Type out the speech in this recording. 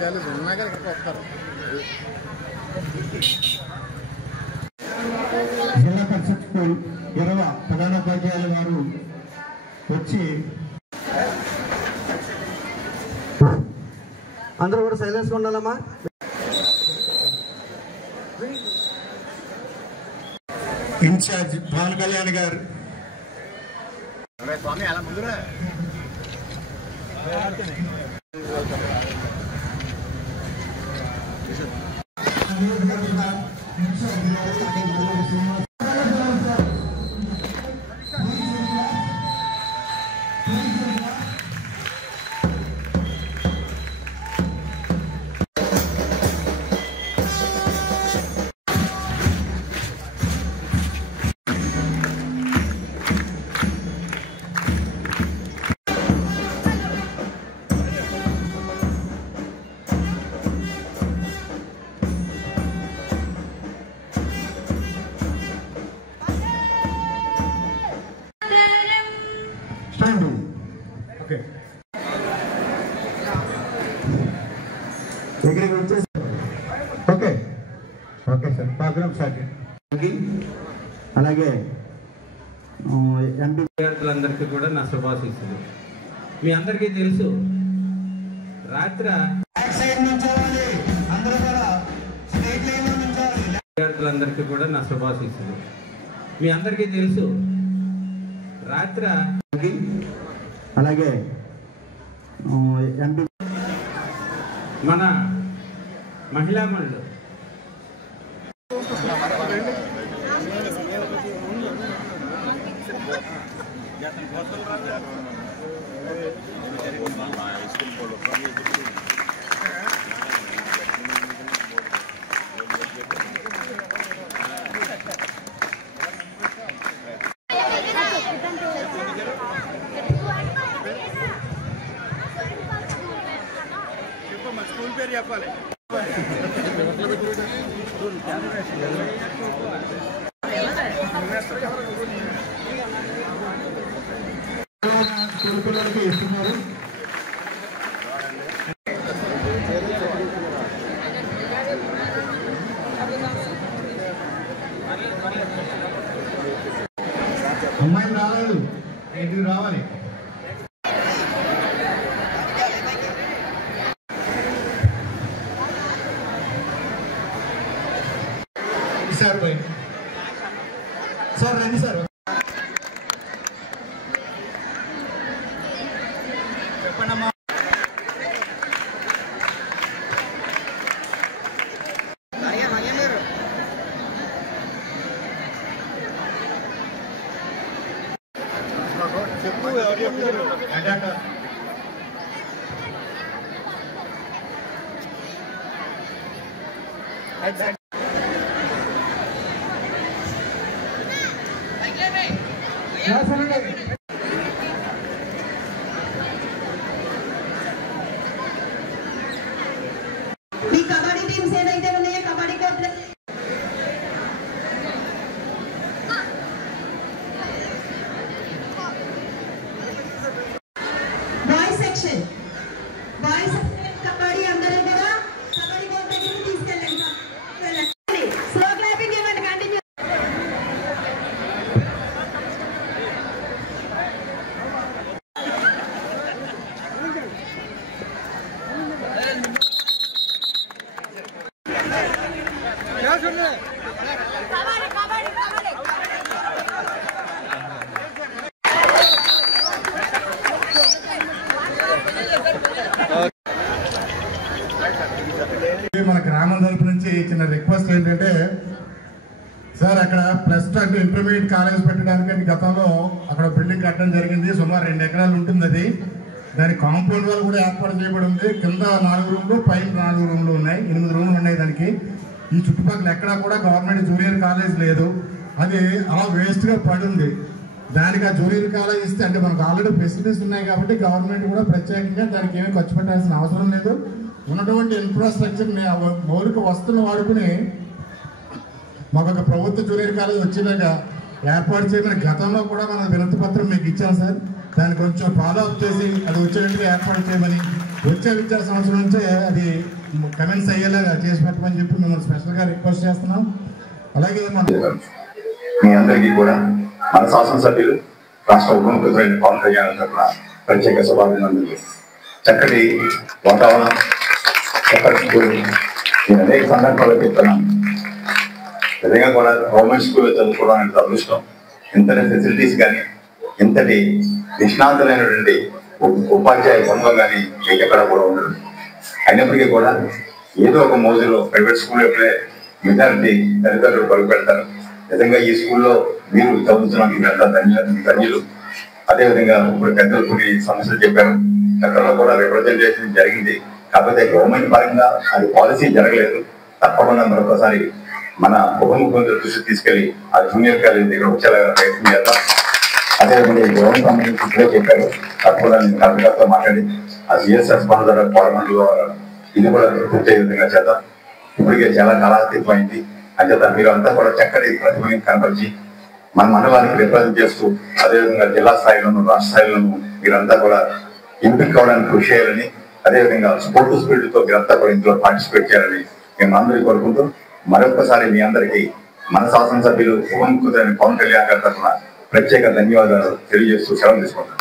జిల్లా పరిషత్ స్కూల్ 20వ ప్రధానోపాధ్యాయులు వారు వచ్చి అందరూ కూడా సైలెన్స్గా ఉండాలమ్మా. ఇన్ఛార్జ్ పవన్ కళ్యాణ్ గారు స్వామి అలా ముందురా okay okay sir program start. అలాగే ఎంపీ విద్యార్థులందరికీ కూడా నా శుభాశీస్సులు. మీ అందరికీ తెలుసు విద్యార్థులందరికీ కూడా నా శుభాశీస్సులు. మీ అందరికీ తెలుసు రాత్ర అలాగే ఎంపీ మన మహిళా మండలి స్కూల్ పేరు చెప్పాలి. పిల్లలకి ఇస్తున్నారు. అమ్మాయిలు రాలేదు, ఇంటికి రావాలి. సార్ పోయి సార్ రండి సార్. చెప్పండమ్మా. చెప్పు ఎవరు చెప్తారు అంటే మీ కబడ్డీ టీమ్స్ ఏదైతే ఉన్నాయో kabaddi court boys section kabaddi అందరూ కూడా కబడ్డీ కోర్టు దగ్గరికి తీసుకెళ్ళండి. స్లో క్లాపింగ్ ఇవ్వండి. కంటిన్యూ. మన గ్రామం తరపు నుంచి చిన్న రిక్వెస్ట్ ఏంటంటే సార్ అక్కడ ప్లస్ 2 అంటే ఇంటర్మీడియట్ కాలేజ్ పెట్టడానికి గతంలో అక్కడ బిల్డింగ్ కట్టడం జరిగింది. సుమారు 2 ఎకరాలు ఉంటుంది. అది దాని కాంపౌండ్ వాళ్ళు కూడా ఏర్పాటు చేయబడి ఉంది. కింద 4 రూమ్లు, పైన 4 రూమ్లు ఉన్నాయి. 8 రూమ్లు ఉన్నాయి దానికి. ఈ చుట్టుపక్కల ఎక్కడా కూడా గవర్నమెంట్ జూనియర్ కాలేజ్ లేదు. అది అలా వేస్ట్గా పడి ఉంది. దానికి ఆ జూనియర్ కాలేజ్ ఇస్తే అంటే మనకు ఆల్రెడీ ఫెసిలిటీస్ ఉన్నాయి కాబట్టి గవర్నమెంట్ కూడా ప్రత్యేకంగా దానికి ఏమీ ఖర్చు పెట్టాల్సిన అవసరం లేదు. ఉన్నటువంటి ఇన్ఫ్రాస్ట్రక్చర్ని మౌలిక వస్తువులను వాడుకుని మాకు ఒక ప్రభుత్వ జూనియర్ కాలేజ్ వచ్చేలాగా ఏర్పాటు చేయమని గతంలో కూడా మన వినతి పత్రం మీకు ఇచ్చాం సార్. దాన్ని కొంచెం ఫాలో అప్ చేసి అది వచ్చేటట్టుగా ఏర్పాటు చేయమని వచ్చే విద్యా సంవత్సరం నుంచే అది కమెంట్స్ అయ్యేలాగా చేసి పెట్టమని చెప్పి మిమ్మల్ని స్పెషల్గా రిక్వెస్ట్ చేస్తున్నాం. అలాగే మీ అందరికీ కూడా మన శాసనసభ్యులు రాష్ట్ర ఉప ముఖ్యమంత్రి పవన్ కళ్యాణ్ తరఫున ప్రత్యేక శుభాభినందనలు. చక్కటి వాతావరణం, చక్కటి స్కూల్. నేను అనేక సందర్భాల్లో చెప్తున్నాను, నిజంగా కూడా గవర్నమెంట్ స్కూల్లో చదువుకోవడం అనేది అదృష్టం. ఇంతటి ఫెసిలిటీస్ కానీ, ఇంతటి నిష్ణాతులైనటువంటి ఉపాధ్యాయ బృందం కానీ మీకు ఎక్కడ కూడా ఉండదు. అయినప్పటికీ కూడా ఏదో ఒక మోజులో ప్రైవేట్ స్కూల్ ఎప్పుడే మెజారిటీ తల్లిదండ్రులు పరుగు పెడతారు. నిజంగా ఈ స్కూల్లో మీరు చదువుతున్నాం, మీరంతా ధన్యులు. అదేవిధంగా ఇప్పుడు పెద్దలు కొన్ని సమస్యలు చెప్పారు, గతంలో కూడా రిప్రజెంటేషన్ జరిగింది. కాకపోతే గవర్నమెంట్ పరంగా అది పాలసీ జరగలేదు. తప్పకుండా మరొకసారి మన ఉప ముఖ్యమంత్రి దృష్టి తీసుకెళ్లి ఆ జూనియర్ కాలేజ్ దగ్గర వచ్చేలా ప్రయత్నం చేద్దాం. అదేవిధంగా ఈ గవర్నమెంట్ సంబంధించి ఇప్పుడే చెప్పారు, తప్పకుండా నేను కలెక్టర్తో మాట్లాడి ఆ సిఎస్ఎస్ ఫండ్ పార్లమెంట్లో ఇది కూడా పూర్తి విధంగా చేద్దాం. ఇప్పటికే చాలా కాలాతీతమైంది. అంచేత మీరు అంతా కూడా చక్కటి ప్రతిభని కనపరిచి మన మండలానికి రిప్రజెంట్ చేస్తూ, అదేవిధంగా జిల్లా స్థాయిలోను రాష్ట్ర స్థాయిలోను మీరంతా కూడా ఎంపిక కావడానికి కృషి చేయాలని, అదేవిధంగా స్పోర్ట్స్ స్పిరిట్ తో మీరంతా కూడా ఇందులో పార్టిసిపేట్ చేయాలని మేము అందరికీ కోరుకుంటూ మరొకసారి మీ అందరికీ మన శాసనసభ్యులు ఉప ముఖ్యమంత్రి పవన్ కళ్యాణ్ గారి తరఫున ప్రత్యేక ధన్యవాదాలు తెలియజేస్తూ సెలవు తీసుకుంటాం.